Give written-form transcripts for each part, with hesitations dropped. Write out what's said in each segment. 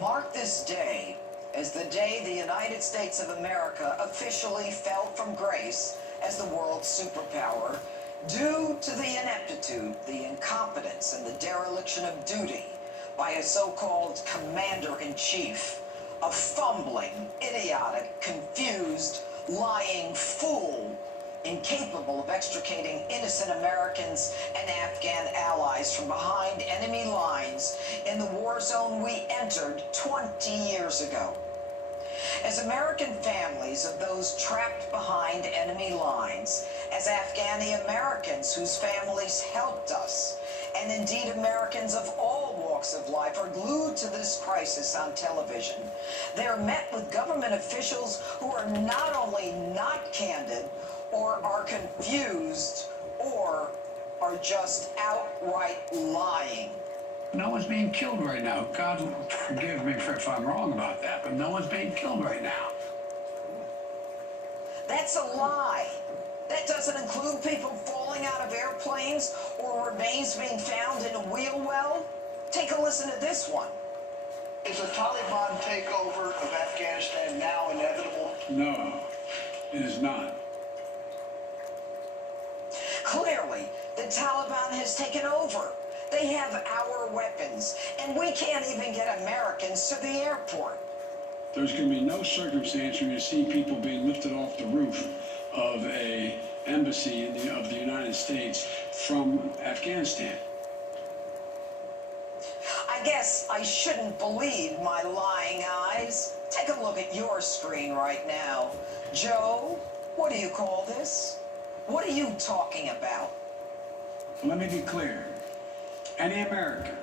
Mark this day as the day the United States of America officially fell from grace as the world's superpower due to the ineptitude, the incompetence, and the dereliction of duty by a so-called commander-in-chief, a fumbling, idiotic, confused, lying fool, incapable of extricating innocent Americans and Afghan allies from behind enemy lines in the war zone we entered 20 years ago. As American families of those trapped behind enemy lines, as Afghani Americans whose families helped us, and indeed Americans of all walks of life are glued to this crisis on television, they're met with government officials who are not only not candid, or are confused, or are just outright lying. No one's being killed right now. God forgive me if I'm wrong about that, but no one's being killed right now. That's a lie. That doesn't include people falling out of airplanes or remains being found in a wheel well. Take a listen to this one. Is the Taliban takeover of Afghanistan now inevitable? No, it is not. Clearly, the Taliban has taken over. They have our weapons, and we can't even get Americans to the airport. There's going to be no circumstance where you see people being lifted off the roof of an embassy of the United States from Afghanistan. I guess I shouldn't believe my lying eyes. Take a look at your screen right now. Joe, what do you call this? What are you talking about? Let me be clear. Any American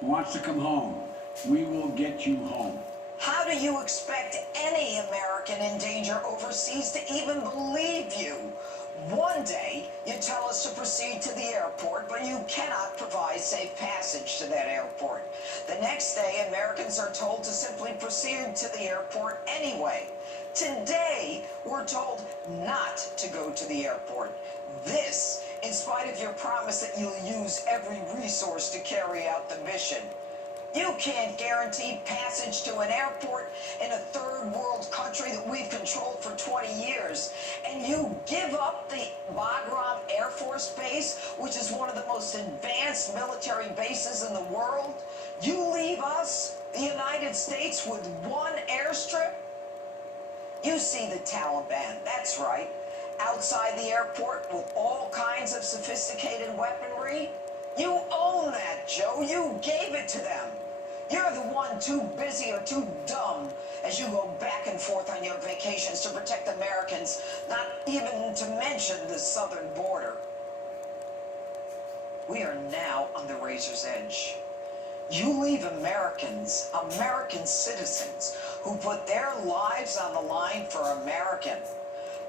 who wants to come home, we will get you home. How do you expect any American in danger overseas to even believe you? One day, you tell us to proceed to the airport, but you cannot provide safe passage to that airport. The next day, Americans are told to simply proceed to the airport anyway. Today, we're told not to go to the airport. This, in spite of your promise that you'll use every resource to carry out the mission. You can't guarantee passage to an airport in a third world country that we've controlled for 20 years. And you give up the Bagram Air Force Base, which is one of the most advanced military bases in the world. You leave us, the United States, with one airstrip? You see the Taliban, that's right, outside the airport with all kinds of sophisticated weaponry. You own that, Joe. You gave it to them. You're the one too busy or too dumb as you go back and forth on your vacations to protect Americans, not even to mention the southern border. We are now on the razor's edge. You leave Americans, American citizens, who put their lives on the line for American.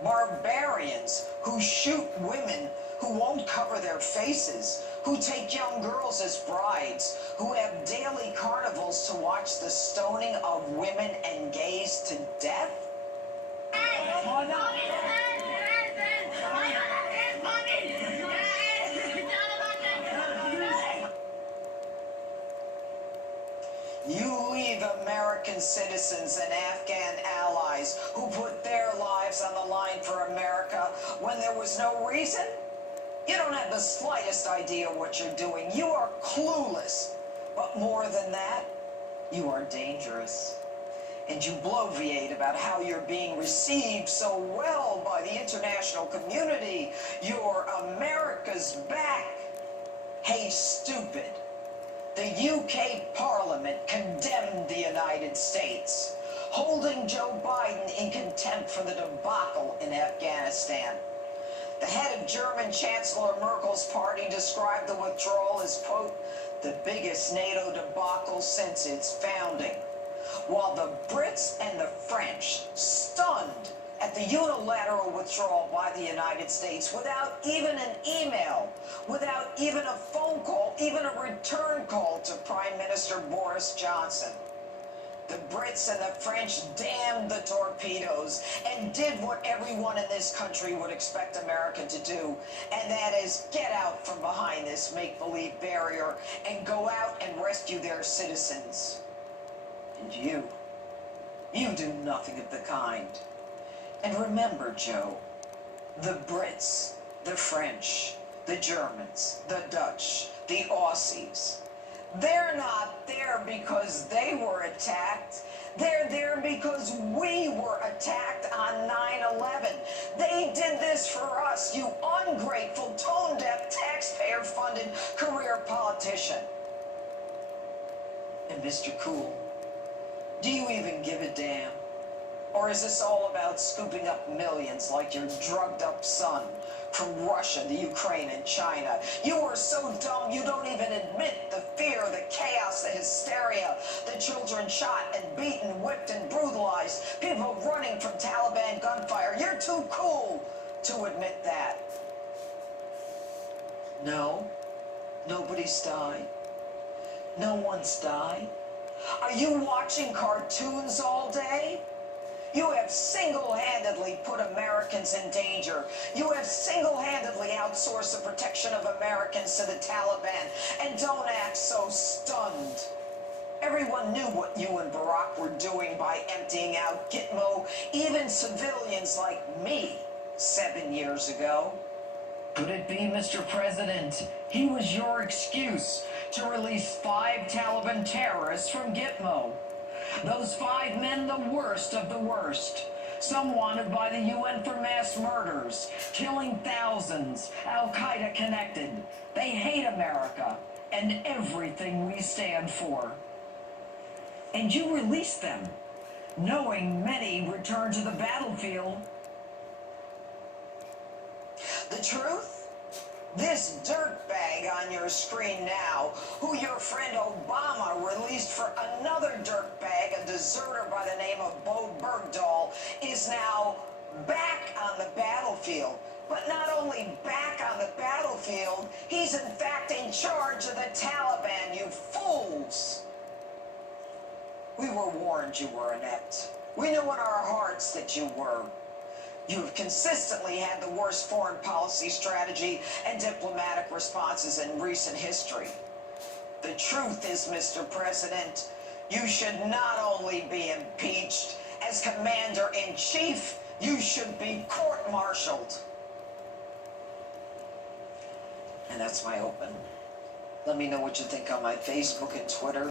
Barbarians who shoot women who won't cover their faces, who take young girls as brides, who have daily carnivals to watch the stoning of women and gays to death? You leave American citizens and Afghan allies who put their lives on the line for America when there was no reason? You don't have the slightest idea what you're doing. You are clueless. But more than that, you are dangerous. And you bloviate about how you're being received so well by the international community. You're America's back. Hey, stupid. The UK Parliament condemned the United States, holding Joe Biden in contempt for the debacle in Afghanistan. The head of German Chancellor Merkel's party described the withdrawal as, quote, the biggest NATO debacle since its founding. While the Brits and the French, stunned at the unilateral withdrawal by the United States without even an email, without even a phone call, even a return call to Prime Minister Boris Johnson. The Brits and the French damned the torpedoes and did what everyone in this country would expect America to do, and that is get out from behind this make-believe barrier and go out and rescue their citizens. And you do nothing of the kind. And remember, Joe, the Brits, the French, the Germans, the Dutch, the Aussies, they're not there because they were attacked. They're there because we were attacked on 9/11. They did this for us, you ungrateful, tone-deaf, taxpayer-funded career politician. And Mr. Cool, do you even give a damn? Or is this all about scooping up millions like your drugged-up son from Russia, the Ukraine, and China? You are so dumb you don't even admit the fear, the chaos, the hysteria, the children shot and beaten, whipped and brutalized, people running from Taliban gunfire. You're too cool to admit that. No, nobody's died. No one's died. Are you watching cartoons all day? You have single-handedly put Americans in danger. You have single-handedly outsourced the protection of Americans to the Taliban. And don't act so stunned. Everyone knew what you and Barack were doing by emptying out Gitmo, even civilians like me, 7 years ago. Could it be, Mr. President, he was your excuse to release 5 Taliban terrorists from Gitmo? Those 5 men, the worst of the worst. Some wanted by the UN for mass murders, killing thousands, Al-Qaeda connected. They hate America and everything we stand for. And you released them, knowing many returned to the battlefield. The truth? This dirtbag on your screen now, who your friend Obama released for another dirtbag, a deserter by the name of Bo Bergdahl, is now back on the battlefield. But not only back on the battlefield, he's in fact in charge of the Taliban, you fools! We were warned you were inept. We knew in our hearts that you were. You have consistently had the worst foreign policy strategy and diplomatic responses in recent history. The truth is, Mr. President, you should not only be impeached, as Commander-in-Chief, you should be court-martialed. And that's my open. Let me know what you think on my Facebook and Twitter.